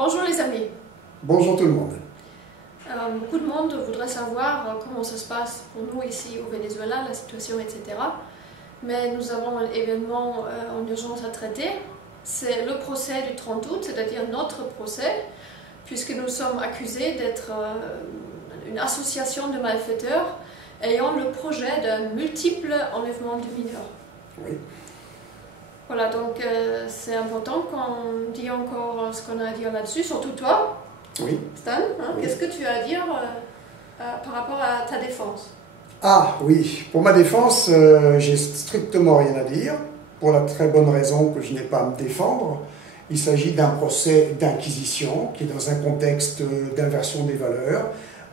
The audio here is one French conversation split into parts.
Bonjour les amis. Bonjour tout le monde. Beaucoup de monde voudrait savoir comment ça se passe pour nous ici au Venezuela, la situation, etc. Mais nous avons un événement en urgence à traiter. C'est le procès du 30 août, c'est-à-dire notre procès, puisque nous sommes accusés d'être une association de malfaiteurs ayant le projet d'un multiple enlèvement de mineurs. Oui. Voilà, donc c'est important qu'on dise encore ce qu'on a à dire là-dessus, surtout toi, Oui. Stan. Hein, Oui. qu'est-ce que tu as à dire par rapport à ta défense? Ah oui, pour ma défense, j'ai strictement rien à dire, pour la très bonne raison que je n'ai pas à me défendre. Il s'agit d'un procès d'inquisition qui est dans un contexte d'inversion des valeurs,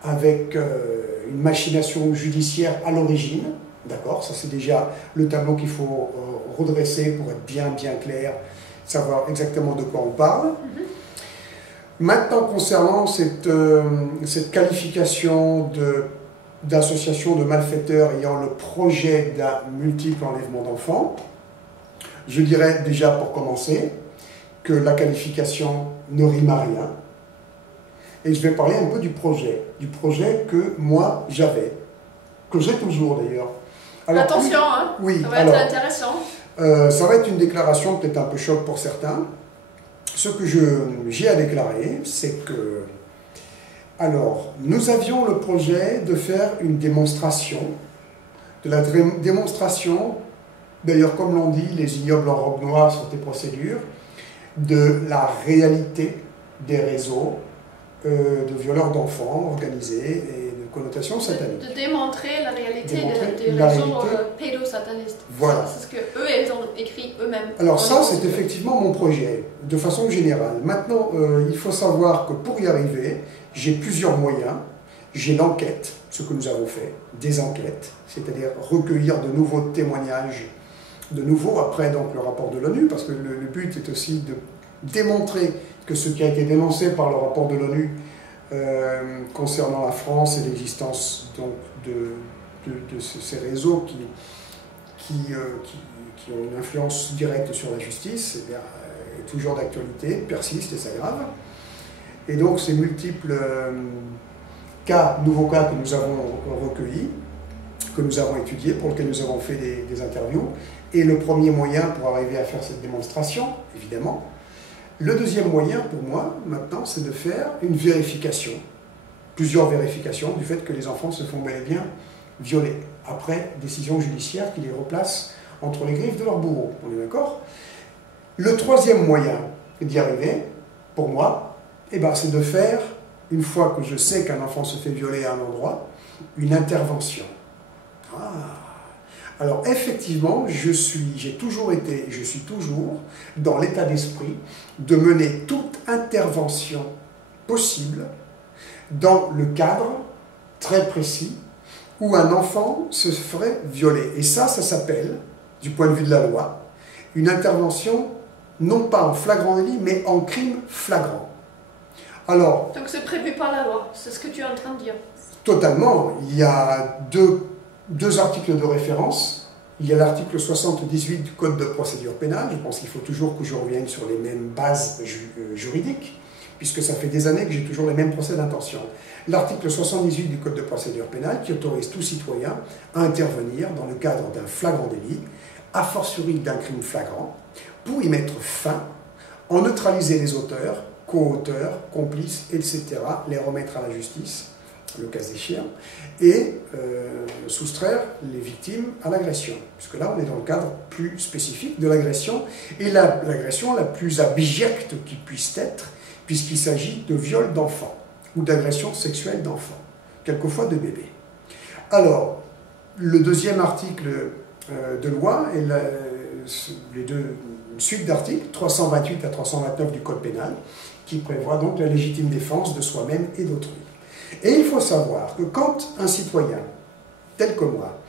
avec une machination judiciaire à l'origine. D'accord, ça c'est déjà le tableau qu'il faut redresser pour être bien clair, savoir exactement de quoi on parle. Maintenant, concernant cette qualification d'association de malfaiteurs ayant le projet d'un multiple enlèvement d'enfants, je dirais déjà pour commencer que la qualification ne rime à rien. Et je vais parler un peu du projet que moi j'avais, que j'ai toujours d'ailleurs. Alors, attention, hein, oui, ça va être intéressant. Ça va être une déclaration peut-être un peu choc pour certains. Ce que j'ai à déclarer, c'est que, alors, nous avions le projet de faire une démonstration, d'ailleurs comme l'on dit, les ignobles en robe noire sont des procédures, de la réalité des réseaux de violeurs d'enfants organisés et de connotation satanique. De démontrer la réalité des la réseaux réalité. pédosatanistes. Voilà. C'est ce qu'eux, ils ont écrit eux-mêmes. Alors ça, c'est effectivement mon projet, de façon générale. Maintenant, il faut savoir que pour y arriver, j'ai plusieurs moyens. J'ai l'enquête, ce que nous avons fait, des enquêtes, c'est-à-dire recueillir de nouveaux témoignages, de nouveau après donc le rapport de l'ONU, parce que le but est aussi de démontrer que ce qui a été dénoncé par le rapport de l'ONU concernant la France et l'existence donc de ces réseaux qui ont une influence directe sur la justice, eh bien, est toujours d'actualité, persiste et s'aggrave. Et donc ces multiples nouveaux cas que nous avons recueillis, que nous avons étudiés, pour lesquels nous avons fait des interviews, et le premier moyen pour arriver à faire cette démonstration, évidemment. Le deuxième moyen pour moi, maintenant, c'est de faire une vérification, plusieurs vérifications du fait que les enfants se font bel et bien violer, après décision judiciaire qui les replace entre les griffes de leurs bourreaux. On est d'accord? Le troisième moyen d'y arriver, pour moi, eh ben, c'est de faire, une fois que je sais qu'un enfant se fait violer à un endroit, une intervention. Alors effectivement, j'ai toujours été, je suis toujours dans l'état d'esprit de mener toute intervention possible dans le cadre très précis où un enfant se ferait violer. Et ça s'appelle, du point de vue de la loi, une intervention non pas en flagrant délit, mais en crime flagrant. Alors, donc c'est prévu par la loi, c'est ce que tu es en train de dire. Totalement. Il y a deux articles de référence. Il y a l'article 78 du Code de procédure pénale. Je pense qu'il faut toujours que je revienne sur les mêmes bases juridiques, puisque ça fait des années que j'ai toujours les mêmes procès d'intention. L'article 78 du Code de procédure pénale qui autorise tout citoyen à intervenir dans le cadre d'un flagrant délit, a fortiori d'un crime flagrant, pour y mettre fin, en neutraliser les auteurs, co-auteurs, complices, etc., les remettre à la justice, le cas échéant, et soustraire les victimes à l'agression. Puisque là, on est dans le cadre plus spécifique de l'agression, et l'agression la plus abjecte qui puisse être, puisqu'il s'agit de viol d'enfants, ou d'agression sexuelle d'enfants, quelquefois de bébés. Alors, le deuxième article de loi, et une suite d'articles, 328 à 329 du Code pénal, qui prévoit donc la légitime défense de soi-même et d'autrui. Et il faut savoir que quand un citoyen, tel que moi,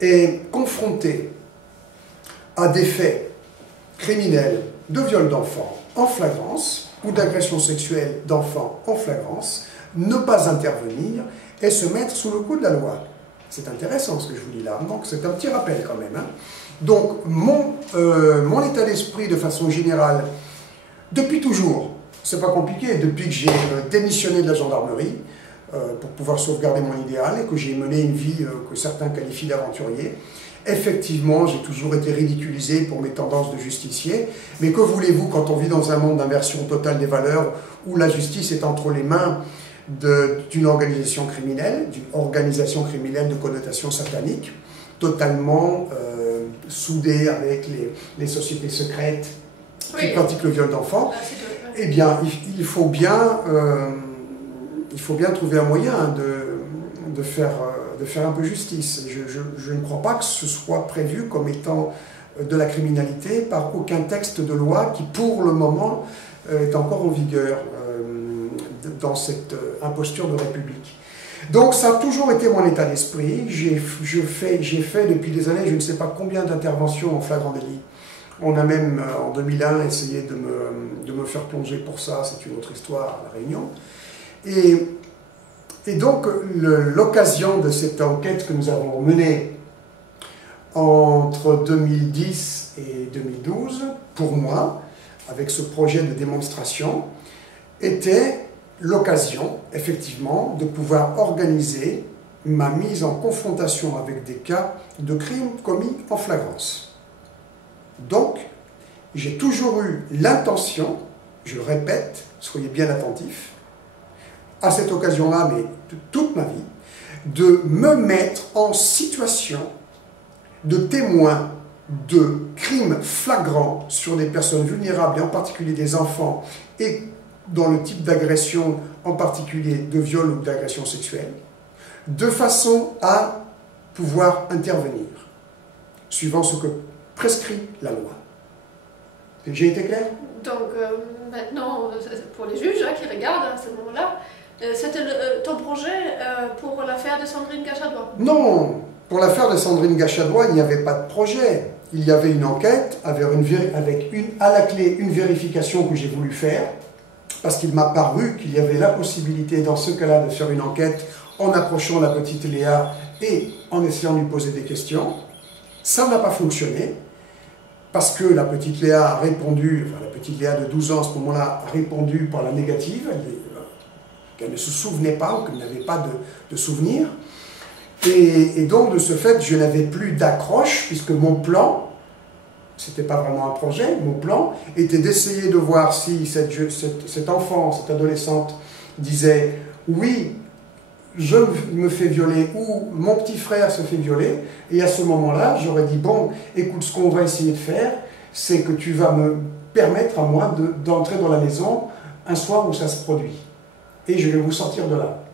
est confronté à des faits criminels de viol d'enfants en flagrance ou d'agression sexuelle d'enfants en flagrance, ne pas intervenir et se mettre sous le coup de la loi. C'est intéressant ce que je vous dis là, donc c'est un petit rappel quand même. Donc mon état d'esprit de façon générale, depuis toujours, C'est pas compliqué. Depuis que j'ai démissionné de la gendarmerie pour pouvoir sauvegarder mon idéal et que j'ai mené une vie que certains qualifient d'aventurier, effectivement, j'ai toujours été ridiculisé pour mes tendances de justicier. Mais que voulez-vous quand on vit dans un monde d'inversion totale des valeurs où la justice est entre les mains d'une organisation criminelle de connotation satanique, totalement soudée avec les sociétés secrètes qui pratiquent le viol d'enfants? Eh bien, il faut bien trouver un moyen de faire un peu justice. Je ne crois pas que ce soit prévu comme étant de la criminalité par aucun texte de loi qui, pour le moment, est encore en vigueur dans cette imposture de République. Donc ça a toujours été mon état d'esprit. J'ai fait depuis des années, je ne sais pas combien d'interventions en flagrant délit. On a même, en 2001, essayé de me faire plonger pour ça, c'est une autre histoire, à La Réunion. Et donc, l'occasion de cette enquête que nous avons menée entre 2010 et 2012, pour moi, avec ce projet de démonstration, était l'occasion, effectivement, de pouvoir organiser ma mise en confrontation avec des cas de crimes commis en flagrance. Donc, j'ai toujours eu l'intention, je le répète, soyez bien attentifs, à cette occasion-là, mais de toute ma vie, de me mettre en situation de témoin de crimes flagrants sur des personnes vulnérables, et en particulier des enfants, et dans le type d'agression, en particulier de viol ou d'agression sexuelle, de façon à pouvoir intervenir, suivant ce que prescrit la loi. J'ai été clair? Donc maintenant, pour les juges qui regardent à ce moment-là, c'était ton projet pour l'affaire de Sandrine Gachadouin? Non, pour l'affaire de Sandrine Gachadouin, il n'y avait pas de projet. Il y avait une enquête avec à la clé une vérification que j'ai voulu faire, parce qu'il m'a paru qu'il y avait la possibilité dans ce cas-là de faire une enquête en approchant la petite Léa et en essayant de lui poser des questions. Ça n'a pas fonctionné, parce que la petite Léa a répondu, enfin la petite Léa de 12 ans à ce moment-là a répondu par la négative, qu'elle ne se souvenait pas ou qu'elle n'avait pas de souvenir. Et donc, de ce fait, je n'avais plus d'accroche, puisque mon plan, c'était pas vraiment un projet, mon plan était d'essayer de voir si cet enfant, cette adolescente disait « oui, je me fais violer » ou « mon petit frère se fait violer », et à ce moment-là, j'aurais dit « bon, écoute, ce qu'on va essayer de faire, c'est que tu vas me permettre à moi d'entrer dans la maison un soir où ça se produit. Et je vais vous sortir de là. »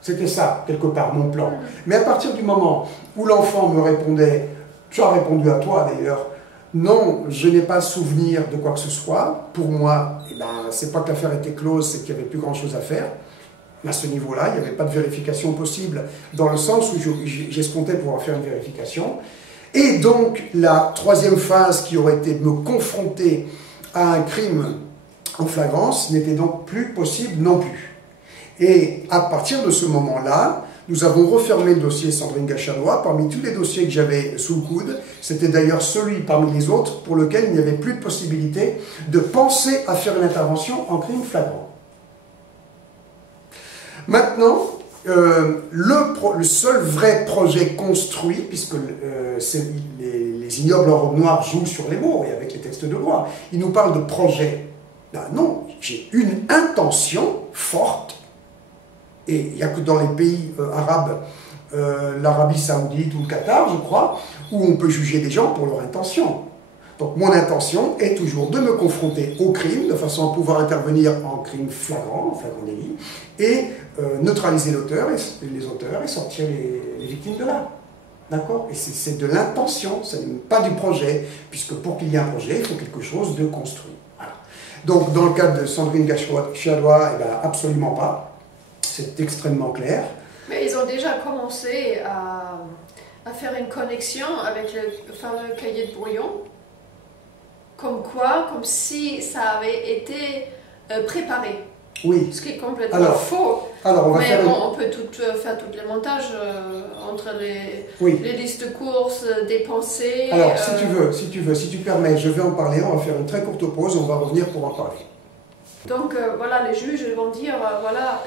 C'était ça, quelque part, mon plan. Mais à partir du moment où l'enfant me répondait, tu as répondu à toi d'ailleurs, non, je n'ai pas souvenir de quoi que ce soit. Pour moi, eh ben, c'est pas que l'affaire était close, c'est qu'il n'y avait plus grand-chose à faire. À ce niveau-là, il n'y avait pas de vérification possible, dans le sens où j'escomptais pouvoir faire une vérification. Et donc, la troisième phase qui aurait été de me confronter à un crime en flagrance n'était donc plus possible non plus. Et à partir de ce moment-là, nous avons refermé le dossier Sandrine Gachadouin. Parmi tous les dossiers que j'avais sous le coude, c'était d'ailleurs celui parmi les autres pour lequel il n'y avait plus de possibilité de penser à faire une intervention en crime flagrant. Maintenant, le seul vrai projet construit, puisque les ignobles en robe noire jouent sur les mots et avec les textes de loi, ils nous parlent de projet. Ben non, j'ai une intention forte. Et il n'y a que dans les pays arabes, l'Arabie Saoudite ou le Qatar, je crois, où on peut juger des gens pour leur intention. Donc mon intention est toujours de me confronter au crime, de façon à pouvoir intervenir en crime flagrant, en flagrant délit, et neutraliser l'auteur et les auteurs et sortir les victimes de là. D'accord? Et c'est de l'intention, ce n'est pas du projet, puisque pour qu'il y ait un projet, il faut quelque chose de construit. Voilà. Donc dans le cas de Sandrine Gachadouin, eh ben, absolument pas. C'est extrêmement clair. Mais ils ont déjà commencé à faire une connexion avec le fameux cahier de brouillon. Comme quoi, comme si ça avait été préparé. Oui. Ce qui est complètement faux. Alors on va on peut faire tous les montages entre les listes de courses, des pensées. Alors, si tu permets, je vais en parler. On va faire une très courte pause. On va revenir pour en parler. Donc voilà, les juges vont dire, voilà,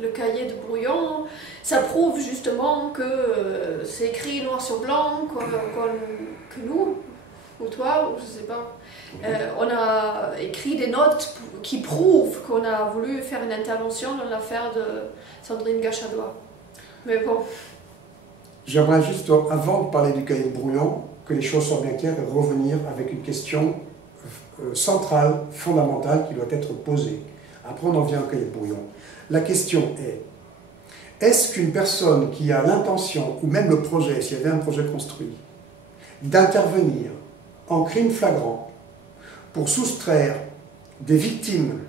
le cahier de brouillon, ça prouve justement que c'est écrit noir sur blanc, que nous, ou toi, ou je sais pas, on a écrit des notes qui prouvent qu'on a voulu faire une intervention dans l'affaire de Sandrine Gachadois. Mais bon. J'aimerais juste, avant de parler du cahier de brouillon, que les choses soient bien claires et revenir avec une question centrale, fondamentale, qui doit être posée. Après, on en vient au cahier de brouillon. La question est, est-ce qu'une personne qui a l'intention, ou même le projet, s'il y avait un projet construit, d'intervenir en crime flagrant pour soustraire des victimes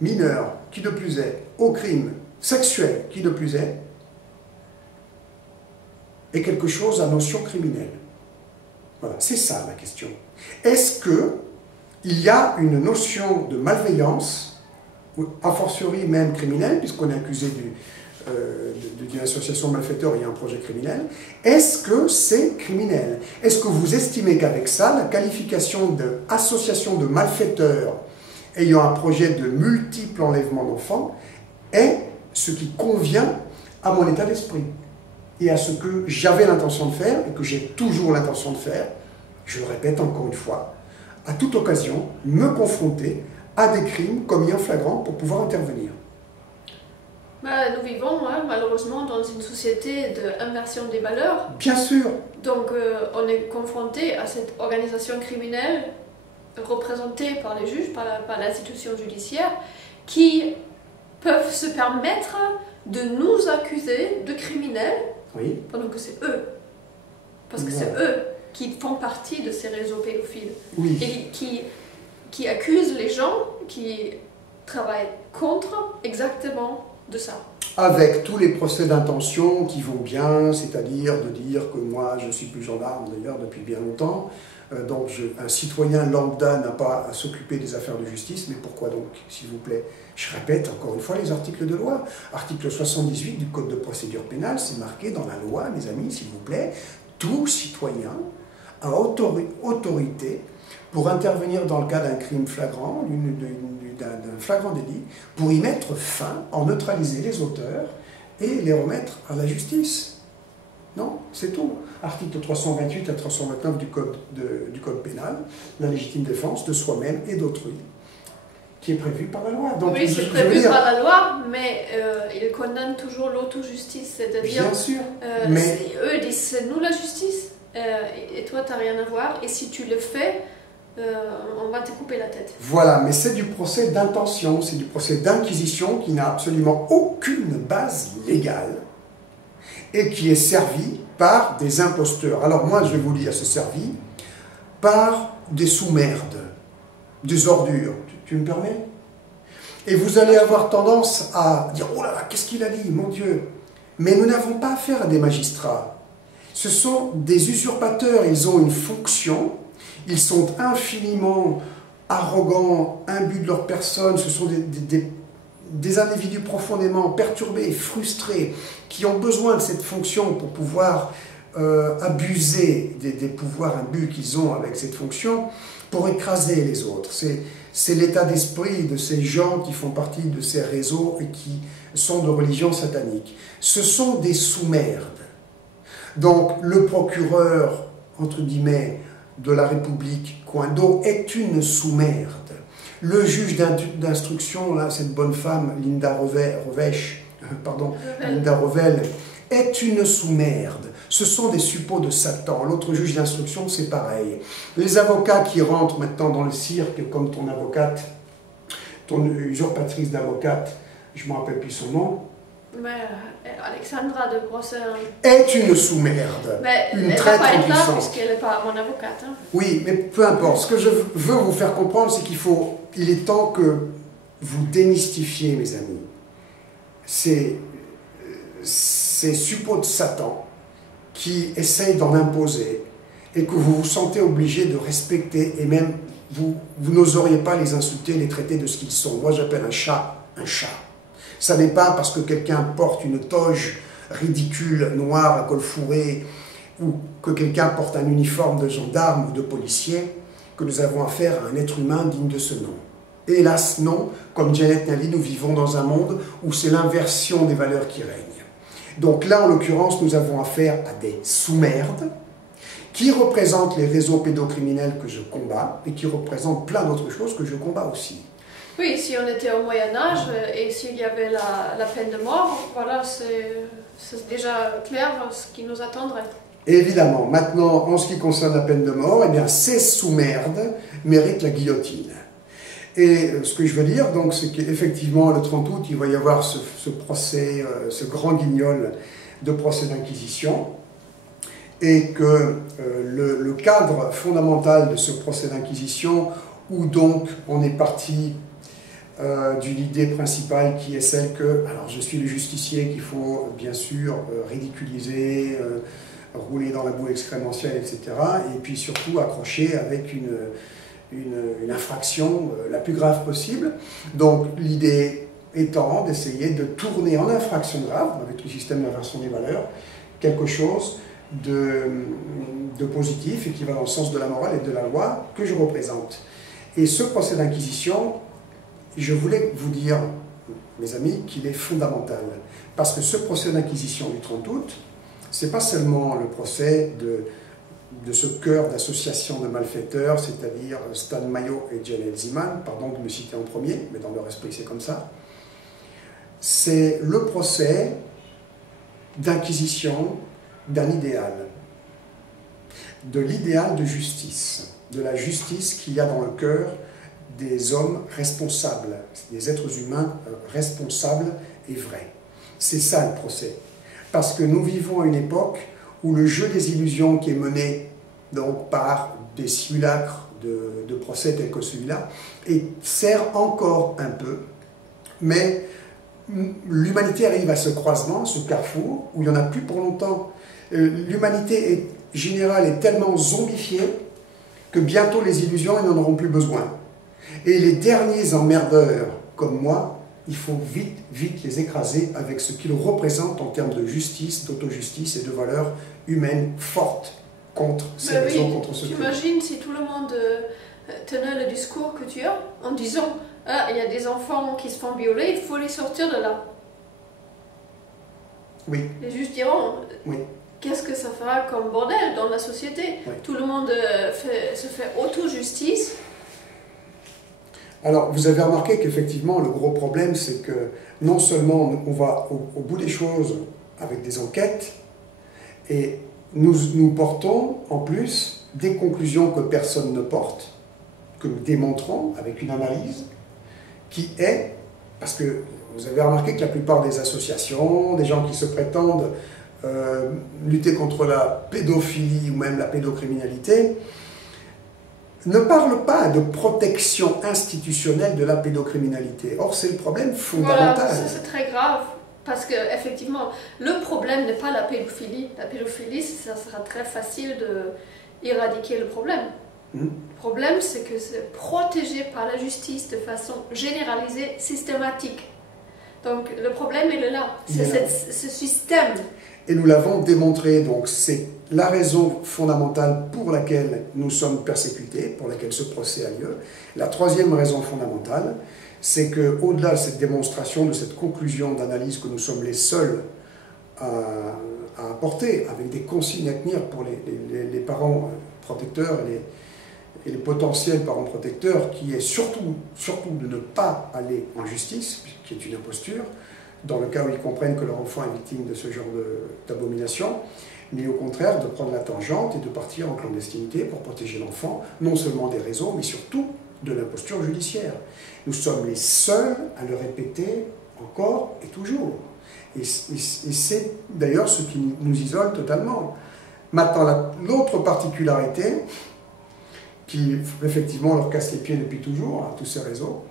mineures, qui de plus est, au crime sexuel, qui de plus est quelque chose à notion criminelle? Voilà, c'est ça la question. Est-ce qu'il y a une notion de malveillance, a fortiori même criminelle, puisqu'on est accusé d'une association de malfaiteurs, il y a un projet criminel? Est-ce que c'est criminel? Est-ce que vous estimez qu'avec ça, la qualification d'association de malfaiteurs ayant un projet de multiples enlèvements d'enfants est ce qui convient à mon état d'esprit et à ce que j'avais l'intention de faire et que j'ai toujours l'intention de faire, je le répète encore une fois, à toute occasion, me confronter à des crimes commis en flagrant pour pouvoir intervenir. Nous vivons malheureusement dans une société d'inversion des valeurs. Bien sûr. Donc on est confronté à cette organisation criminelle représentée par les juges, par l'institution judiciaire, qui peuvent se permettre de nous accuser de criminels, oui, pendant que c'est eux. Parce que c'est eux qui font partie de ces réseaux pédophiles. Oui. Et qui accusent les gens qui travaillent contre exactement de ça. Avec tous les procès d'intention qui vont bien, c'est-à-dire de dire que moi je suis plus gendarme d'ailleurs depuis bien longtemps, donc un citoyen lambda n'a pas à s'occuper des affaires de justice, mais pourquoi donc, s'il vous plaît? Je répète encore une fois les articles de loi. Article 78 du Code de procédure pénale, c'est marqué dans la loi, mes amis, s'il vous plaît, tout citoyen a autorité pour intervenir dans le cas d'un crime flagrant, d'un flagrant délit, pour y mettre fin, en neutraliser les auteurs et les remettre à la justice. Non, c'est tout. Article 328 à 329 du code pénal, la légitime défense de soi-même et d'autrui, qui est prévu par la loi. Donc, oui, c'est prévu par la loi, mais ils condamnent toujours l'auto-justice, c'est-à-dire... Bien sûr, mais... Eux disent, c'est nous la justice, et toi, tu n'as rien à voir, et si tu le fais, on va te couper la tête. Voilà, mais c'est du procès d'intention, c'est du procès d'inquisition qui n'a absolument aucune base légale et qui est servi par des imposteurs. Alors moi, je vais vous dire, c'est servi par des sous-merdes, des ordures, tu me permets? Et vous allez avoir tendance à dire, oh là là, qu'est-ce qu'il a dit, mon Dieu? Mais nous n'avons pas affaire à des magistrats. Ce sont des usurpateurs, ils ont une fonction, ils sont infiniment arrogants, imbus de leur personne, ce sont des individus profondément perturbés et frustrés qui ont besoin de cette fonction pour pouvoir abuser des pouvoirs imbus qu'ils ont avec cette fonction pour écraser les autres. C'est l'état d'esprit de ces gens qui font partie de ces réseaux et qui sont de religion satanique. Ce sont des sous-merdes. Donc le procureur, entre guillemets, de la République, Coindo, est une sous-merde. Le juge d'instruction, là, cette bonne femme, Linda Revel, est une sous-merde. Ce sont des suppôts de Satan. L'autre juge d'instruction, c'est pareil. Les avocats qui rentrent maintenant dans le cirque, comme ton avocate, ton usurpatrice d'avocate, je ne me rappelle plus son nom. Mais Alexandra de Brosser est une sous-merde. Mais une traître en puissance. puissante. Puisqu'elle n'est pas mon avocate. Hein. Oui, mais peu importe. Ce que je veux vous faire comprendre, c'est il est temps que vous démystifiez, mes amis, ces suppôts de Satan qui essayent d'en imposer et que vous vous sentez obligé de respecter et même vous n'oseriez pas les insulter, les traiter de ce qu'ils sont. Moi, j'appelle un chat un chat. Ça n'est pas parce que quelqu'un porte une toge ridicule, noire, à col fourré, ou que quelqu'un porte un uniforme de gendarme ou de policier, que nous avons affaire à un être humain digne de ce nom. Hélas, non. Comme Janet Nally, nous vivons dans un monde où c'est l'inversion des valeurs qui règne. Donc là, en l'occurrence, nous avons affaire à des sous-merdes qui représentent les réseaux pédocriminels que je combats et qui représentent plein d'autres choses que je combats aussi. Oui, si on était au Moyen-Âge et s'il y avait la peine de mort, voilà, c'est déjà clair ce qui nous attendrait. Et évidemment, maintenant, en ce qui concerne la peine de mort, eh bien, ces sous-merdes méritent la guillotine. Et ce que je veux dire, donc, c'est qu'effectivement, le 30 août, il va y avoir ce procès, ce grand guignol de procès d'inquisition, et que le cadre fondamental de ce procès d'inquisition, où donc on est parti d'une idée principale qui est celle que, alors je suis le justicier qu'il faut bien sûr ridiculiser, rouler dans la boue excrémentielle, etc. Et puis surtout accrocher avec une infraction la plus grave possible. Donc l'idée étant d'essayer de tourner en infraction grave, avec le système d'inversion des valeurs, quelque chose de positif et qui va dans le sens de la morale et de la loi que je représente. Et ce procès d'inquisition, je voulais vous dire, mes amis, qu'il est fondamental. Parce que ce procès d'inquisition du 30 août, ce n'est pas seulement le procès de ce cœur d'association de malfaiteurs, c'est-à-dire Stan Mayo et Janet Ziman, pardon de me citer en premier, mais dans leur esprit c'est comme ça. C'est le procès d'inquisition d'un idéal, de l'idéal de justice, de la justice qu'il y a dans le cœur des hommes responsables, des êtres humains responsables et vrais. C'est ça le procès. Parce que nous vivons à une époque où le jeu des illusions qui est mené donc, par des simulacres de procès tels que celui-là sert encore un peu, mais l'humanité arrive à ce croisement, ce carrefour, où il n'y en a plus pour longtemps. L'humanité générale est tellement zombifiée que bientôt les illusions, ils n'en auront plus besoin. Et les derniers emmerdeurs, comme moi, il faut vite, vite les écraser avec ce qu'ils représentent en termes de justice, d'autojustice et de valeurs humaines fortes contre ces raisons, contre ce crime. T'imagines si tout le monde tenait le discours que tu as en disant « Ah, il y a des enfants qui se font violer, il faut les sortir de là. » Oui. Les juges diront oui. Qu'est-ce que ça fera comme bordel dans la société? Oui. Tout le monde se fait auto-justice. Alors, vous avez remarqué qu'effectivement, le gros problème, c'est que non seulement on va au bout des choses avec des enquêtes, et nous portons en plus des conclusions que personne ne porte, que nous démontrons avec une analyse, qui est, parce que vous avez remarqué que la plupart des associations, des gens qui se prétendent lutter contre la pédophilie ou même la pédocriminalité, ne parlent pas de protection institutionnelle de la pédocriminalité. Or, c'est le problème fondamental. Voilà, ça c'est très grave, parce qu'effectivement, le problème n'est pas la pédophilie. La pédophilie, ça sera très facile d'éradiquer le problème. Le problème, c'est que c'est protégé par la justice de façon généralisée, systématique. Donc, le problème, il est là. C'est ce système. Et nous l'avons démontré, donc c'est la raison fondamentale pour laquelle nous sommes persécutés, pour laquelle ce procès a lieu. La troisième raison fondamentale, c'est qu'au-delà de cette démonstration, de cette conclusion d'analyse que nous sommes les seuls à apporter, avec des consignes à tenir pour les parents protecteurs et les potentiels parents protecteurs, qui est surtout de ne pas aller en justice, qui est une imposture, dans le cas où ils comprennent que leur enfant est victime de ce genre d'abomination, mais au contraire de prendre la tangente et de partir en clandestinité pour protéger l'enfant, non seulement des réseaux, mais surtout de l'imposture judiciaire. Nous sommes les seuls à le répéter encore et toujours. Et c'est d'ailleurs ce qui nous isole totalement. Maintenant, l'autre particularité, qui effectivement leur casse les pieds depuis toujours, à tous ces réseaux,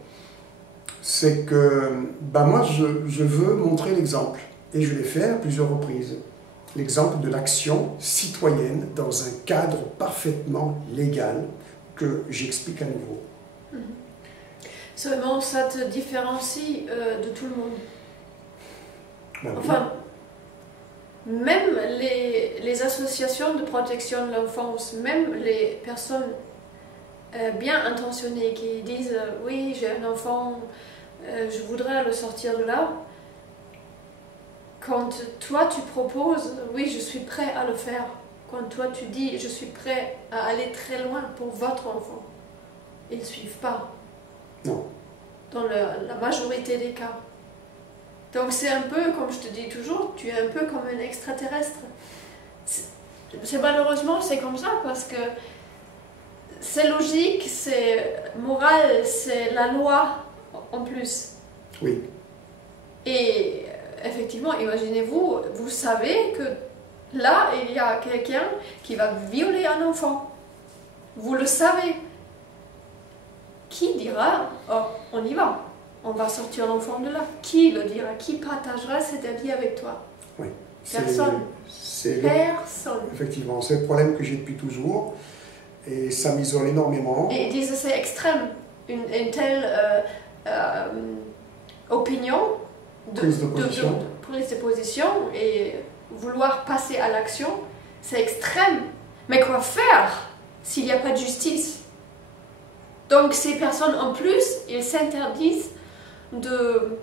c'est que moi je veux montrer l'exemple, et je l'ai fait à plusieurs reprises, l'exemple de l'action citoyenne dans un cadre parfaitement légal que j'explique à nouveau. Seulement ça te différencie de tout le monde. Ben oui. Enfin, même les associations de protection de l'enfance, même les personnes bien intentionnés qui disent oui, j'ai un enfant, je voudrais le sortir de là. Quand toi tu proposes, oui, je suis prêt à le faire. Quand toi tu dis, je suis prêt à aller très loin pour votre enfant, ils ne suivent pas. Non. Dans la majorité des cas. Donc c'est un peu, comme je te dis toujours, tu es un peu comme un extraterrestre. Malheureusement, c'est comme ça parce que c'est logique, c'est moral, c'est la loi en plus. Oui. Et effectivement, imaginez-vous, vous savez que là, il y a quelqu'un qui va violer un enfant. Vous le savez. Qui dira, oh, on y va, on va sortir l'enfant de là? Qui le dira? Qui partagera cet avis avec toi? Oui. Personne. Personne. Effectivement, c'est le problème que j'ai depuis toujours. Et ça m'isole énormément. Et ils disent c'est extrême. Une telle opinion Prise de position. prise de position et vouloir passer à l'action, c'est extrême. Mais quoi faire s'il n'y a pas de justice? Donc ces personnes en plus, ils s'interdisent de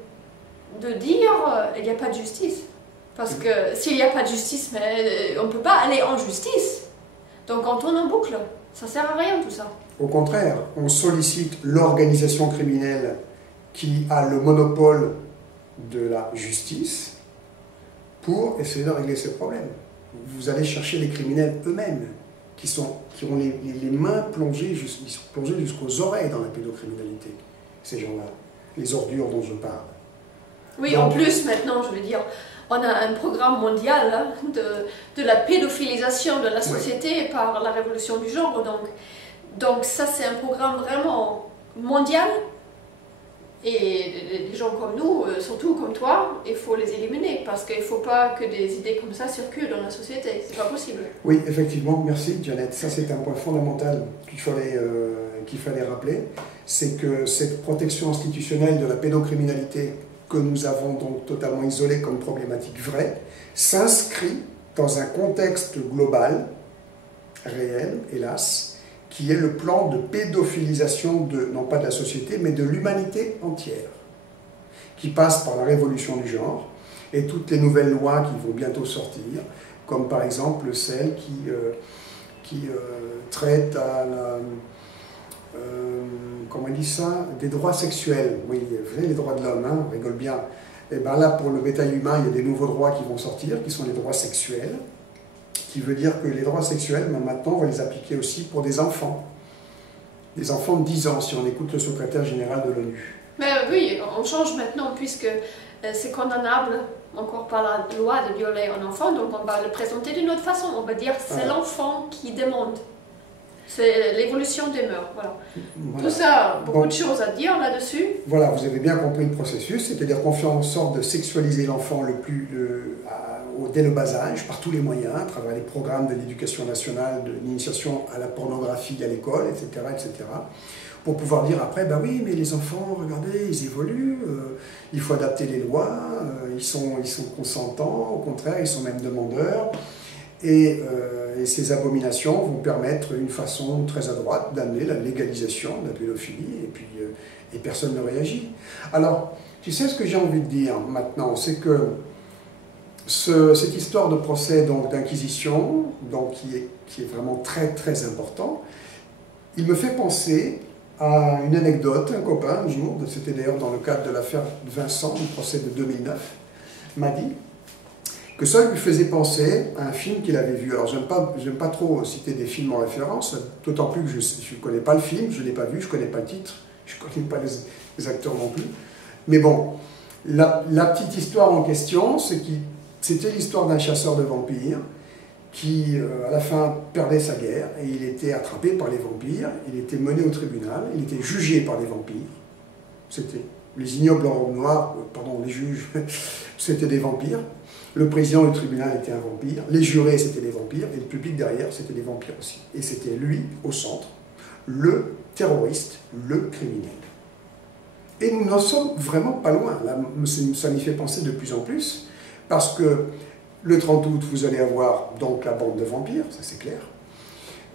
dire il n'y a pas de justice. Parce que s'il n'y a pas de justice, mais on ne peut pas aller en justice. Donc on tourne en boucle. Ça ne sert à rien tout ça. Au contraire, on sollicite l'organisation criminelle qui a le monopole de la justice pour essayer de régler ces problèmes. Vous allez chercher les criminels eux-mêmes qui ont les mains plongées jusqu'aux oreilles dans la pédocriminalité, ces gens-là, les ordures dont je parle. Oui, donc, en plus maintenant, je veux dire, on a un programme mondial hein, de la pédophilisation de la société par la révolution du genre. Donc ça, c'est un programme vraiment mondial. Et des gens comme nous, surtout comme toi, il faut les éliminer parce qu'il ne faut pas que des idées comme ça circulent dans la société. C'est pas possible. Oui, effectivement, merci Janet. Ça, c'est un point fondamental qu'il fallait rappeler. C'est que cette protection institutionnelle de la pédocriminalité que nous avons donc totalement isolée comme problématique vraie s'inscrit dans un contexte global, réel, hélas, qui est le plan de pédophilisation non pas de la société, mais de l'humanité entière, qui passe par la révolution du genre et toutes les nouvelles lois qui vont bientôt sortir, comme par exemple celle qui traite à la... comment on dit ça? Des droits sexuels. Oui, vous savez, les droits de l'homme, hein, on rigole bien. Et bien là, pour le bétail humain, il y a des nouveaux droits qui vont sortir, qui sont les droits sexuels, qui veut dire que les droits sexuels, maintenant, on va les appliquer aussi pour des enfants. Des enfants de 10 ans, si on écoute le secrétaire général de l'ONU. Mais oui, on change maintenant, puisque c'est condamnable encore par la loi de violer un enfant, donc on va le présenter d'une autre façon. On va dire c'est l'enfant qui demande. C'est l'évolution des mœurs, voilà. Tout ça, beaucoup de choses à dire là-dessus. Voilà, vous avez bien compris le processus, c'est-à-dire qu'on fait en sorte de sexualiser l'enfant dès le bas âge, par tous les moyens, à travers les programmes de l'éducation nationale, de l'initiation à la pornographie à l'école, etc., etc., pour pouvoir dire après, ben oui, mais les enfants, regardez, ils évoluent, il faut adapter les lois, ils sont consentants, au contraire, ils sont même demandeurs. Et ces abominations vont permettre une façon très à droite d'amener la légalisation de la pédophilie, et personne ne réagit. Alors, tu sais ce que j'ai envie de dire maintenant, c'est que cette histoire de procès d'inquisition, qui est vraiment très très important, il me fait penser à une anecdote. Un copain, un jour, c'était d'ailleurs dans le cadre de l'affaire Vincent, du procès de 2009, m'a dit que ça lui faisait penser à un film qu'il avait vu. Alors, j'aime pas trop citer des films en référence, d'autant plus que je ne connais pas le film, je ne l'ai pas vu, je ne connais pas le titre, je ne connais pas les acteurs non plus. Mais bon, la petite histoire en question, c'était l'histoire d'un chasseur de vampires qui, à la fin, perdait sa guerre et il était attrapé par les vampires, il était mené au tribunal, il était jugé par les vampires. C'était les ignobles en robe noire, pardon, les juges, c'était des vampires. Le président du tribunal était un vampire, les jurés c'était des vampires, et le public derrière c'était des vampires aussi. Et c'était lui, au centre, le terroriste, le criminel. Et nous n'en sommes vraiment pas loin. Là, ça m'y fait penser de plus en plus, parce que le 30 août, vous allez avoir donc la bande de vampires, ça c'est clair.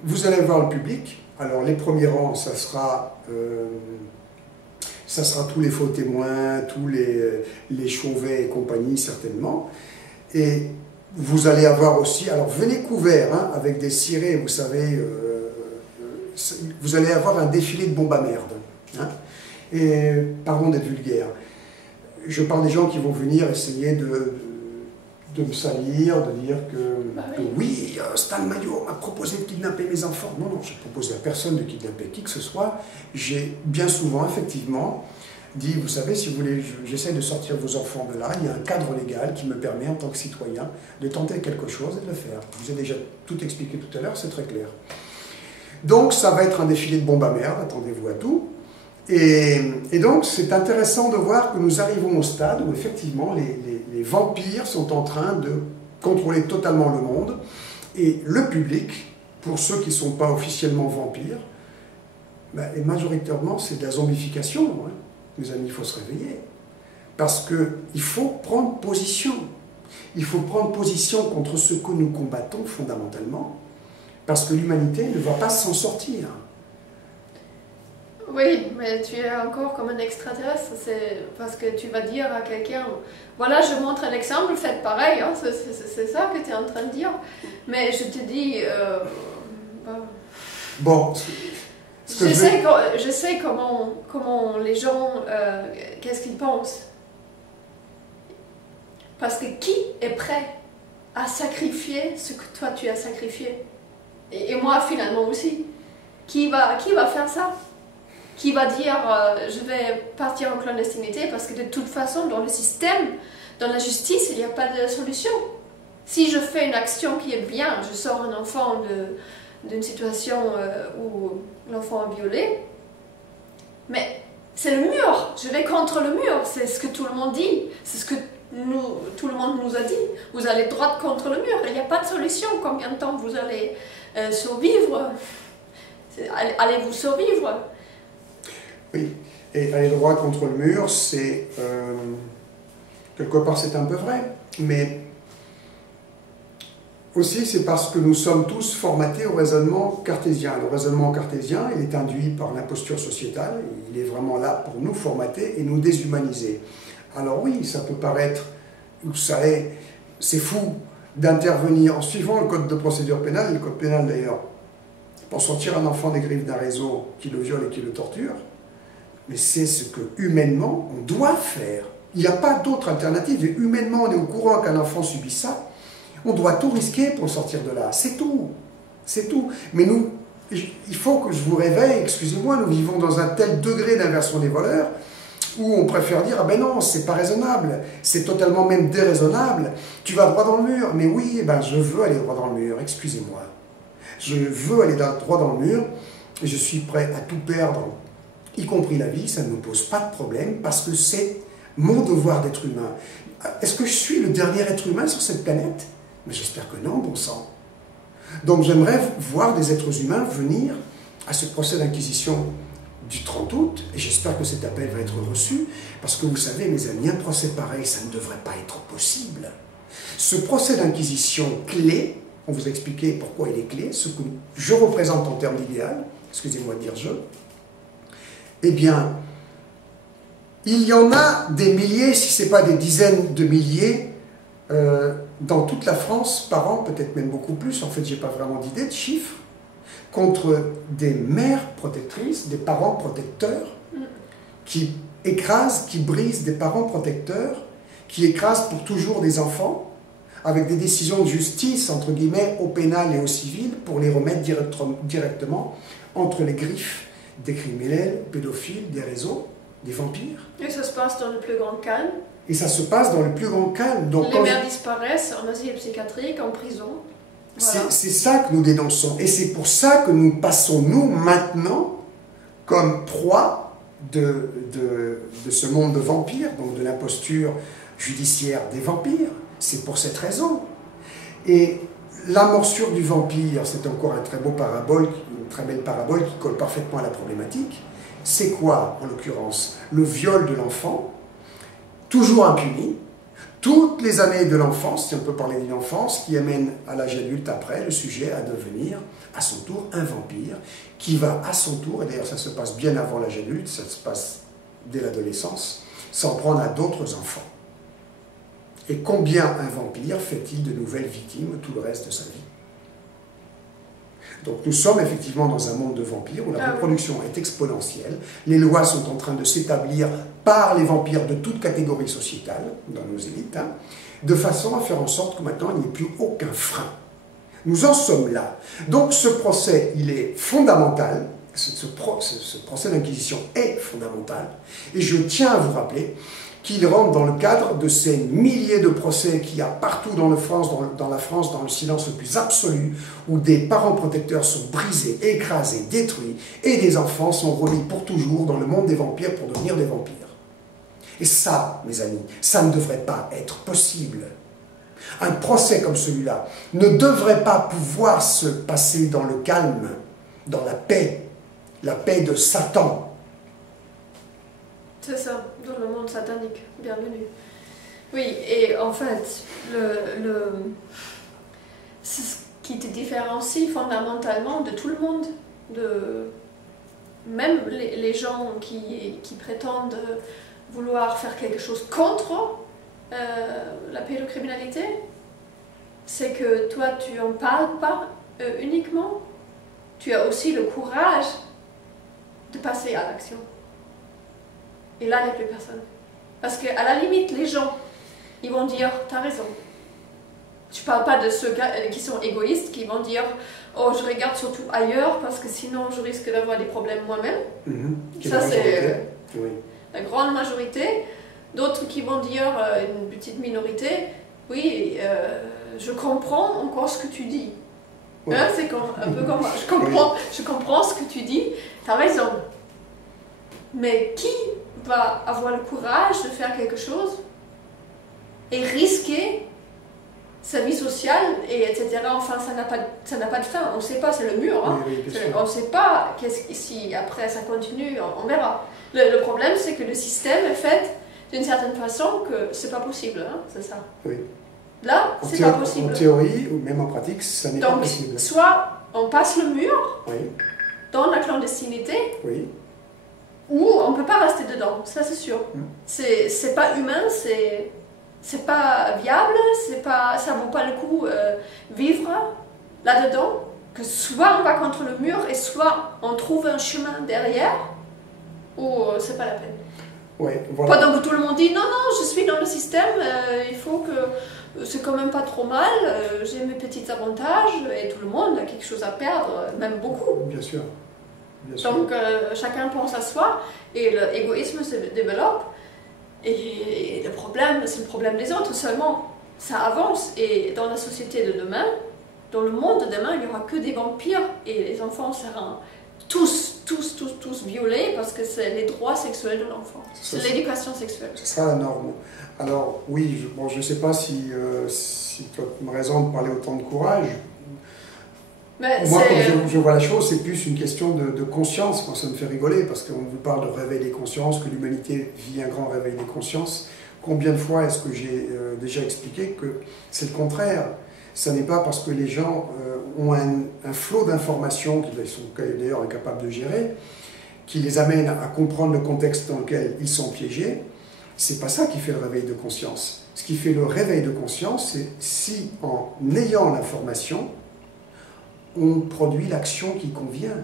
Vous allez avoir le public Alors les premiers rangs, ça sera tous les faux témoins, tous les Chauvet et compagnie certainement. Et vous allez avoir aussi, alors venez couverts, hein, avec des cirés, vous savez, vous allez avoir un défilé de bombes à merde. Hein. Et pardon d'être vulgaire. Je parle des gens qui vont venir essayer de me salir, de dire que oui, Stan Mayo m'a proposé de kidnapper mes enfants. Non, non, je n'ai proposé à personne de kidnapper qui que ce soit. J'ai bien souvent, effectivement, dit, vous savez, si vous voulez, j'essaie de sortir vos enfants de là, il y a un cadre légal qui me permet, en tant que citoyen, de tenter quelque chose et de le faire. Je vous ai déjà tout expliqué tout à l'heure, c'est très clair. Donc, ça va être un défilé de bombes à merde, attendez-vous à tout. Et donc, c'est intéressant de voir que nous arrivons au stade où, effectivement, les vampires sont en train de contrôler totalement le monde. Et le public, pour ceux qui ne sont pas officiellement vampires, ben, et majoritairement, c'est de la zombification. Hein. Mes amis, il faut se réveiller. Parce qu'il faut prendre position. Il faut prendre position contre ce que nous combattons fondamentalement. Parce que l'humanité ne va pas s'en sortir. Oui, mais tu es encore comme un extraterrestre, c'est parce que tu vas dire à quelqu'un, voilà, je montre un exemple, faites pareil, hein, c'est ça que tu es en train de dire. Mais je te dis, bon, je sais comment les gens, qu'est-ce qu'ils pensent. Parce que qui est prêt à sacrifier ce que toi tu as sacrifié? Et moi finalement aussi. Qui va faire ça? Qui va dire je vais partir en clandestinité parce que de toute façon dans le système, dans la justice, il n'y a pas de solution. Si je fais une action qui est bien, je sors un enfant d'une situation où l'enfant est violé, mais c'est le mur, je vais contre le mur, c'est ce que tout le monde dit, c'est ce que tout le monde nous a dit, vous allez droit contre le mur, il n'y a pas de solution, combien de temps vous allez survivre? Allez-vous survivre? Oui, et aller droit contre le mur, c'est quelque part c'est un peu vrai, mais aussi c'est parce que nous sommes tous formatés au raisonnement cartésien. Le raisonnement cartésien, il est induit par l'imposture sociétale, il est vraiment là pour nous formater et nous déshumaniser. Alors oui, ça peut paraître, vous savez, c'est fou d'intervenir en suivant le code de procédure pénale, le code pénal d'ailleurs, pour sortir un enfant des griffes d'un réseau qui le viole et qui le torture. Mais c'est ce que, humainement, on doit faire. Il n'y a pas d'autre alternative. Et humainement, on est au courant qu'un enfant subit ça. On doit tout risquer pour sortir de là. C'est tout. C'est tout. Mais nous, il faut que je vous réveille, excusez-moi, nous vivons dans un tel degré d'inversion des valeurs où on préfère dire « Ah ben non, c'est pas raisonnable, c'est totalement même déraisonnable, tu vas droit dans le mur. » Mais oui, ben je veux aller droit dans le mur, excusez-moi. Je veux aller droit dans le mur et je suis prêt à tout perdre, y compris la vie, ça ne me pose pas de problème, parce que c'est mon devoir d'être humain. Est-ce que je suis le dernier être humain sur cette planète? Mais j'espère que non, bon sang. Donc j'aimerais voir des êtres humains venir à ce procès d'inquisition du 30 août, et j'espère que cet appel va être reçu, parce que vous savez, mes amis, un procès pareil, ça ne devrait pas être possible. Ce procès d'inquisition clé, on vous a expliqué pourquoi il est clé, ce que je représente en termes d'idéal, excusez-moi de dire je, eh bien, il y en a des milliers, si ce n'est pas des dizaines de milliers, dans toute la France par an, peut-être même beaucoup plus, en fait, je n'ai pas vraiment d'idée de chiffres, contre des mères protectrices, des parents protecteurs, qui écrasent, qui brisent des parents protecteurs, qui écrasent pour toujours des enfants, avec des décisions de justice, entre guillemets, au pénal et au civil, pour les remettre directement entre les griffes des criminels, pédophiles, des réseaux, des vampires. Et ça se passe dans le plus grand calme. Et ça se passe dans le plus grand calme. Donc, les mères disparaissent en asile psychiatrique, en prison. Voilà. C'est ça que nous dénonçons. Et c'est pour ça que nous passons, nous, maintenant, comme proie de ce monde de vampires, donc de l'imposture judiciaire des vampires. C'est pour cette raison. Et la morsure du vampire, c'est encore un très beau parabole, une très belle parabole qui colle parfaitement à la problématique. C'est quoi, en l'occurrence? Le viol de l'enfant, toujours impuni, toutes les années de l'enfance, si on peut parler d'une enfance, qui amène à l'âge adulte après le sujet à devenir à son tour un vampire, qui va à son tour, et d'ailleurs ça se passe bien avant l'âge adulte, ça se passe dès l'adolescence, s'en prendre à d'autres enfants. Et combien un vampire fait-il de nouvelles victimes tout le reste de sa vie? Donc nous sommes effectivement dans un monde de vampires où la reproduction est exponentielle. Les lois sont en train de s'établir par les vampires de toute catégorie sociétale, dans nos élites, hein, de façon à faire en sorte que maintenant il n'y ait plus aucun frein. Nous en sommes là. Donc ce procès, il est fondamental. Ce procès d'inquisition est fondamental. Et je tiens à vous rappeler qu'il rentre dans le cadre de ces milliers de procès qu'il y a partout dans la France, dans le silence le plus absolu, où des parents protecteurs sont brisés, écrasés, détruits, et des enfants sont remis pour toujours dans le monde des vampires pour devenir des vampires. Et ça, mes amis, ça ne devrait pas être possible. Un procès comme celui-là ne devrait pas pouvoir se passer dans le calme, dans la paix de Satan. C'est ça, dans le monde satanique. Bienvenue. Oui, et en fait, c'est ce qui te différencie fondamentalement de tout le monde. Même les gens qui prétendent vouloir faire quelque chose contre la pédocriminalité, c'est que toi, tu n'en parles pas uniquement. Tu as aussi le courage de passer à l'action. Et là, il n'y a plus personne. Parce qu'à la limite, les gens, ils vont dire, t'as raison. Je ne parle pas de ceux qui sont égoïstes, qui vont dire, oh, je regarde surtout ailleurs, parce que sinon, je risque d'avoir des problèmes moi-même. Ça, c'est la grande majorité. D'autres qui vont dire, une petite minorité, oui, je comprends encore ce que tu dis. Ouais. Hein, c'est un peu comme je comprends ce que tu dis, t'as raison. Mais qui va avoir le courage de faire quelque chose et risquer sa vie sociale, et etc. Enfin, ça n'a pas de fin. On ne sait pas, c'est le mur. Hein. Oui, on ne sait pas si après ça continue, on verra. Le problème, c'est que le système est fait d'une certaine façon que c'est pas possible. Hein, c'est ça. Oui. Là, c'est pas possible. En théorie, ou même en pratique, ça n'est pas possible. Donc, soit on passe le mur oui. dans la clandestinité, oui. ou on ne peut pas rester dedans, ça c'est sûr. C'est pas humain, c'est pas viable, ça vaut pas le coup vivre là-dedans, que soit on va contre le mur et soit on trouve un chemin derrière, ou c'est pas la peine. Ouais, voilà. Pendant que tout le monde dit non, je suis dans le système, il faut que c'est quand même pas trop mal, j'ai mes petits avantages et tout le monde a quelque chose à perdre, même beaucoup. Bien sûr. Donc chacun pense à soi et l'égoïsme se développe et le problème, c'est le problème des autres seulement. Ça avance et dans la société de demain, dans le monde de demain, il n'y aura que des vampires et les enfants seront tous violés parce que c'est les droits sexuels de l'enfant. C'est l'éducation sexuelle. Ce sera la norme. Alors oui, je ne sais pas si tu as raison de parler autant de courage. Mais moi, comme je vois la chose, c'est plus une question de conscience. Moi, ça me fait rigoler parce qu'on vous parle de réveil des consciences, que l'humanité vit un grand réveil des consciences. Combien de fois est-ce que j'ai déjà expliqué que c'est le contraire? Ce n'est pas parce que les gens ont un flot d'informations qu'ils sont d'ailleurs incapables de gérer, qui les amène à comprendre le contexte dans lequel ils sont piégés. C'est pas ça qui fait le réveil de conscience. Ce qui fait le réveil de conscience, c'est si en ayant l'information, on produit l'action qui convient.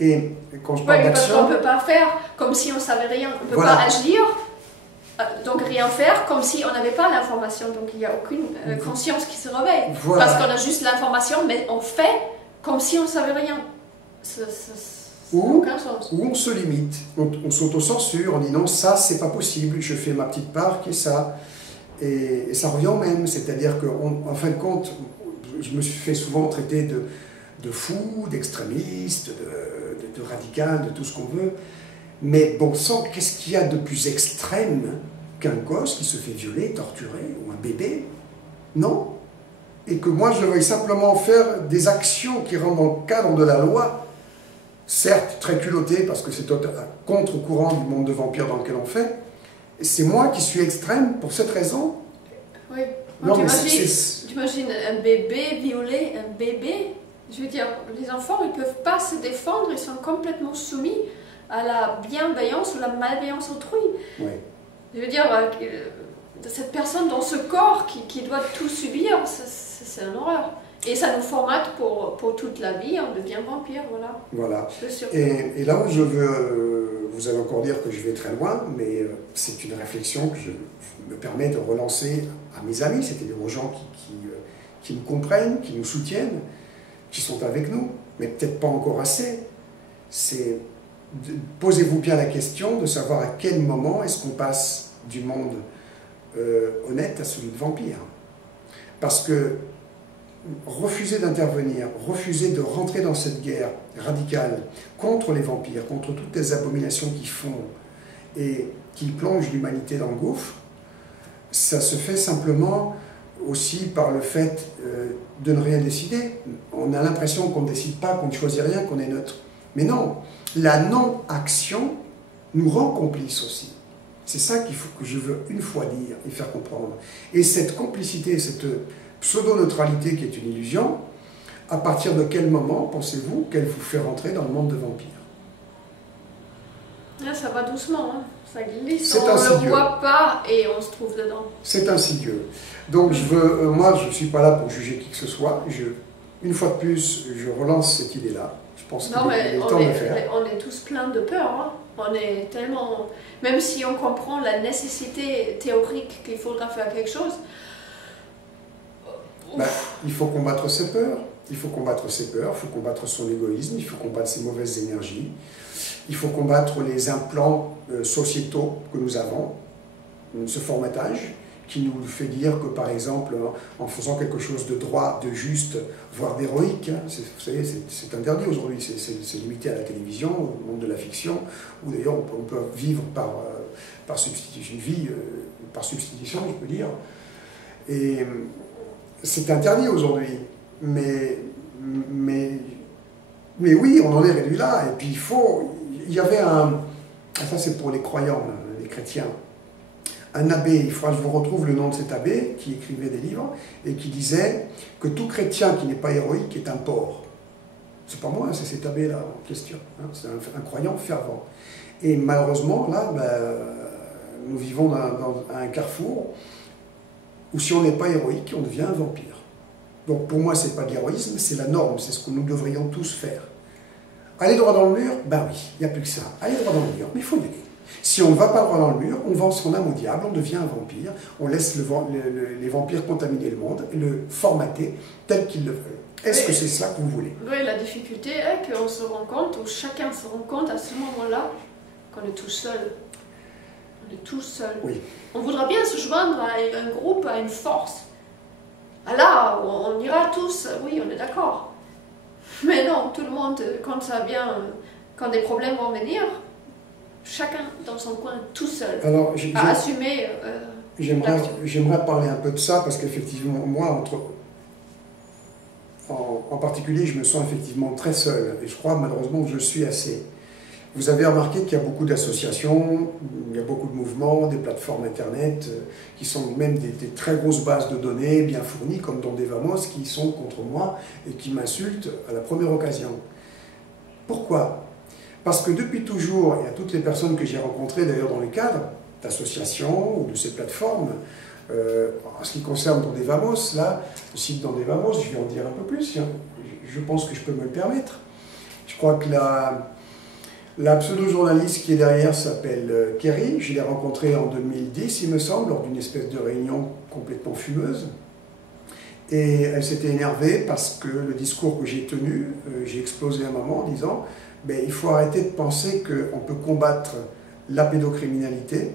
Et quand je parle d'action... On ne peut pas faire comme si on ne savait rien. On ne peut pas agir, donc rien faire comme si on n'avait pas l'information. Donc il n'y a aucune conscience qui se réveille. Voilà. Parce qu'on a juste l'information, mais on fait comme si on ne savait rien. Ça n'a aucun sens. Ou on se limite, on s'auto-censure, on dit non, ça c'est pas possible, je fais ma petite part qui est ça. Et ça revient au même, c'est-à-dire qu'en fin de compte, je me suis fait souvent traiter de fou, d'extrémiste, de radical, de tout ce qu'on veut. Mais bon sang, qu'est-ce qu'il y a de plus extrême qu'un gosse qui se fait violer, torturer, ou un bébé? Non. Et que moi je veuille simplement faire des actions qui rentrent dans le cadre de la loi, certes très culottées parce que c'est à contre-courant du monde de vampires dans lequel on fait, c'est moi qui suis extrême pour cette raison. Oui. Non, mais T'imagines un bébé violer un bébé? Je veux dire, les enfants, ils ne peuvent pas se défendre, ils sont complètement soumis à la bienveillance ou la malveillance autrui. Oui. Je veux dire, cette personne dans ce corps qui doit tout subir, c'est une horreur. Et ça nous formate pour toute la vie, on devient vampire, voilà. Voilà. Et là où je veux, vous allez encore dire que je vais très loin, mais c'est une réflexion que je me permets de relancer à mes amis, c'est-à-dire aux gens qui nous comprennent, qui nous soutiennent, qui sont avec nous, mais peut-être pas encore assez. Posez-vous bien la question de savoir à quel moment est-ce qu'on passe du monde honnête à celui de vampire. Parce que refuser d'intervenir, refuser de rentrer dans cette guerre radicale contre les vampires, contre toutes les abominations qu'ils font et qui plongent l'humanité dans le gouffre, ça se fait simplement aussi par le fait de ne rien décider. On a l'impression qu'on ne décide pas, qu'on ne choisit rien, qu'on est neutre. Mais non, la non-action nous rend complices aussi. C'est ça qu'il faut que je veux une fois dire et faire comprendre. Et cette complicité, cette pseudo-neutralité qui est une illusion, à partir de quel moment pensez-vous qu'elle vous fait rentrer dans le monde de vampires? Là, ça va doucement, hein. Ça glisse, on ne le voit pas et on se trouve dedans. C'est insidieux. Donc moi je ne suis pas là pour juger qui que ce soit. Une fois de plus, je relance cette idée-là. Je pense qu'il est temps de le faire. On est tous pleins de peur, hein. On est tellement... Même si on comprend la nécessité théorique qu'il faudra faire quelque chose, il faut combattre ses peurs, il faut combattre son égoïsme, il faut combattre ses mauvaises énergies, il faut combattre les implants sociétaux que nous avons, ce formatage qui nous fait dire que par exemple en faisant quelque chose de droit, de juste, voire d'héroïque, hein, vous savez c'est interdit aujourd'hui, c'est limité à la télévision, au monde de la fiction, où d'ailleurs on peut vivre par substitution, une vie par substitution je peux dire, et c'est interdit aujourd'hui, mais oui, on en est réduit là. Et puis il y avait ça c'est pour les croyants, les chrétiens, un abbé, il faudra que je vous retrouve le nom de cet abbé, qui écrivait des livres, et qui disait que tout chrétien qui n'est pas héroïque est un porc. C'est pas moi, c'est cet abbé-là en question, hein, c'est un croyant fervent. Et malheureusement, là, nous vivons dans un carrefour, où si on n'est pas héroïque, on devient un vampire. Donc pour moi, ce n'est pas de l'héroïsme, c'est la norme, c'est ce que nous devrions tous faire. Aller droit dans le mur, ben oui, il n'y a plus que ça. Aller droit dans le mur, mais il faut y aller. Si on ne va pas droit dans le mur, on vend son âme au diable, on devient un vampire, on laisse les vampires contaminer le monde, et le formater tel qu'ils le veulent. Est-ce que c'est cela que vous voulez? Oui, la difficulté est qu'on se rend compte, ou chacun se rend compte à ce moment-là, qu'on est tout seul. On est tout seul. Oui. On voudra bien se joindre à un groupe, à une force. Ah là, on ira tous, oui, on est d'accord. Mais non, tout le monde, quand ça vient, quand des problèmes vont venir, chacun dans son coin, tout seul, alors, à assumer. J'aimerais parler un peu de ça, parce qu'effectivement, moi, en particulier, je me sens effectivement très seul. Et je crois malheureusement que je suis assez. Vous avez remarqué qu'il y a beaucoup d'associations, il y a beaucoup de mouvements, des plateformes internet, qui sont même des très grosses bases de données bien fournies, comme dans Devamos, qui sont contre moi et qui m'insultent à la première occasion. Pourquoi? Parce que depuis toujours, et à toutes les personnes que j'ai rencontrées d'ailleurs dans le cadre d'associations ou de ces plateformes, en ce qui concerne Don Devamos, là, le site Don Devamos, je vais en dire un peu plus, hein, je pense que je peux me le permettre. Je crois que la pseudo-journaliste qui est derrière s'appelle Kerry, je l'ai rencontrée en 2010, il me semble, lors d'une espèce de réunion complètement fumeuse. Et elle s'était énervée parce que le discours que j'ai tenu, j'ai explosé un moment en disant il faut arrêter de penser qu'on peut combattre la pédocriminalité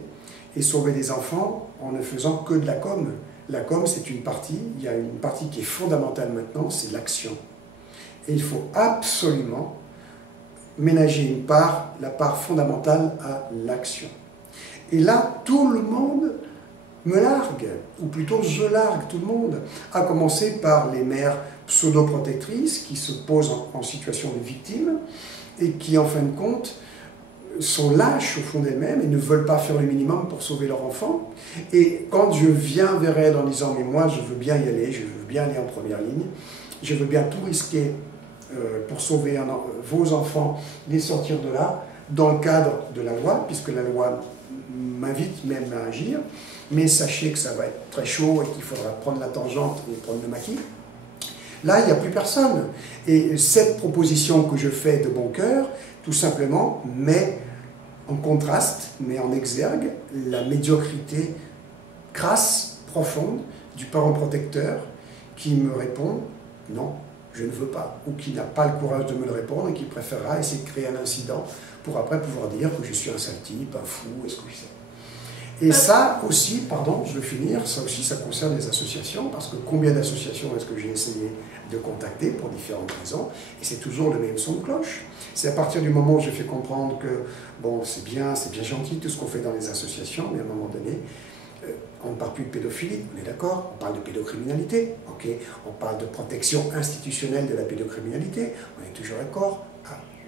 et sauver des enfants en ne faisant que de la com. La com, c'est une partie, il y a une partie qui est fondamentale maintenant, c'est l'action. Et il faut absolument ménager la part fondamentale à l'action. Et là, tout le monde me largue, ou plutôt je largue tout le monde, à commencer par les mères pseudo-protectrices qui se posent en situation de victime et qui, en fin de compte, sont lâches au fond d'elles-mêmes et ne veulent pas faire le minimum pour sauver leur enfant. Et quand je viens vers elles en disant « mais moi je veux bien y aller, je veux bien aller en première ligne, je veux bien tout risquer pour sauver vos enfants, les sortir de là, dans le cadre de la loi, puisque la loi m'invite même à agir, mais sachez que ça va être très chaud et qu'il faudra prendre la tangente et prendre le maquis ». Là, il n'y a plus personne. Et cette proposition que je fais de bon cœur, tout simplement, met en contraste, met en exergue la médiocrité crasse, profonde, du parent protecteur qui me répond « non, je ne veux pas », ou qui n'a pas le courage de me le répondre et qui préférera essayer de créer un incident pour après pouvoir dire que je suis un sale type, un fou, est-ce que je sais. Et ça aussi, pardon, je veux finir, ça aussi ça concerne les associations, parce que combien d'associations est-ce que j'ai essayé de contacter pour différentes raisons, et c'est toujours le même son de cloche. C'est à partir du moment où je fais comprendre que, bon, c'est bien gentil tout ce qu'on fait dans les associations, mais à un moment donné, on ne parle plus de pédophilie, on est d'accord, on parle de pédocriminalité, ok, on parle de protection institutionnelle de la pédocriminalité, on est toujours d'accord,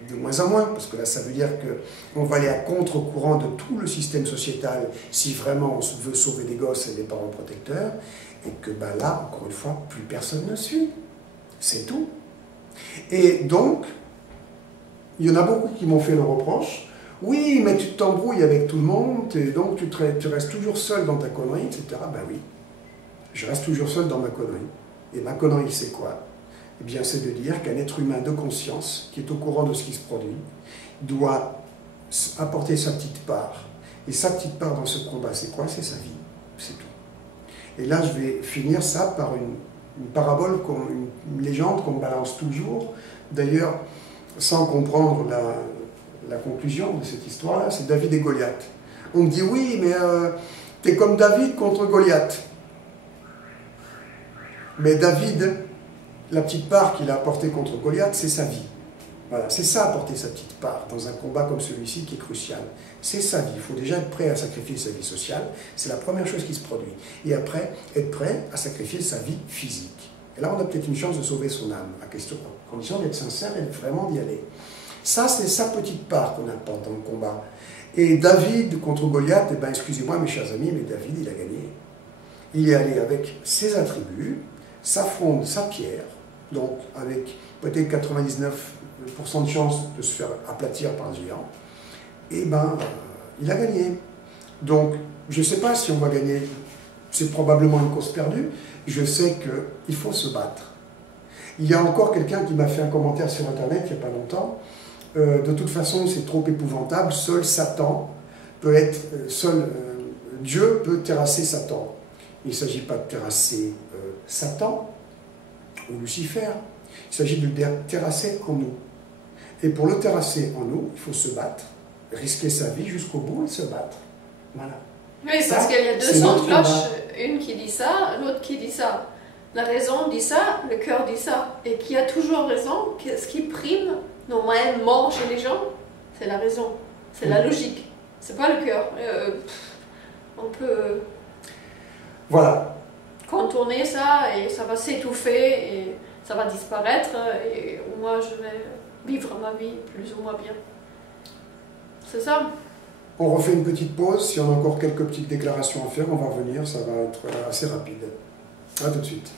de moins en moins, parce que là ça veut dire qu'on va aller à contre-courant de tout le système sociétal si vraiment on veut sauver des gosses et des parents protecteurs, et que ben là, encore une fois, plus personne ne suit. C'est tout. Et donc, il y en a beaucoup qui m'ont fait le reproche. Oui, mais tu t'embrouilles avec tout le monde, et donc tu restes toujours seul dans ta connerie, etc. Ben oui, je reste toujours seul dans ma connerie. Et ma connerie, c'est quoi? Eh bien, c'est de dire qu'un être humain de conscience, qui est au courant de ce qui se produit, doit apporter sa petite part. Et sa petite part dans ce combat, c'est quoi? C'est sa vie. C'est tout. Et là, je vais finir ça par une parabole, une légende qu'on balance toujours. D'ailleurs, sans comprendre la conclusion de cette histoire-là, c'est David et Goliath. On me dit, oui, mais t'es comme David contre Goliath. Mais David, la petite part qu'il a apportée contre Goliath, c'est sa vie. Voilà, c'est ça, apporter sa petite part dans un combat comme celui-ci qui est crucial. C'est sa vie. Il faut déjà être prêt à sacrifier sa vie sociale. C'est la première chose qui se produit. Et après, être prêt à sacrifier sa vie physique. Et là, on a peut-être une chance de sauver son âme, à condition d'être sincère et vraiment d'y aller. Ça, c'est sa petite part qu'on apporte dans le combat. Et David contre Goliath, eh ben, excusez-moi mes chers amis, mais David, il a gagné. Il est allé avec ses attributs, sa fronde, sa pierre, donc avec peut-être 99% de chance de se faire aplatir par un géant, et ben, il a gagné. Donc, je ne sais pas si on va gagner, c'est probablement une cause perdue, je sais qu'il faut se battre. Il y a encore quelqu'un qui m'a fait un commentaire sur Internet il n'y a pas longtemps, de toute façon c'est trop épouvantable, seul Satan peut être, Dieu peut terrasser Satan. Il ne s'agit pas de terrasser Satan ou Lucifer, il s'agit de le terrasser en nous. Et pour le terrasser en nous, il faut se battre, risquer sa vie jusqu'au bout et se battre. Voilà. Oui, parce qu'il y a deux sons de cloche, une qui dit ça, l'autre qui dit ça. La raison dit ça, le cœur dit ça. Et qui a toujours raison, ce qui prime normalement chez les gens, c'est la raison, c'est la logique, c'est pas le cœur. On peut voilà. Contourner ça et ça va s'étouffer et ça va disparaître et moi je vais vivre ma vie plus ou moins bien. C'est ça. On refait une petite pause, si on a encore quelques petites déclarations à faire, on va revenir, ça va être assez rapide. A tout de suite.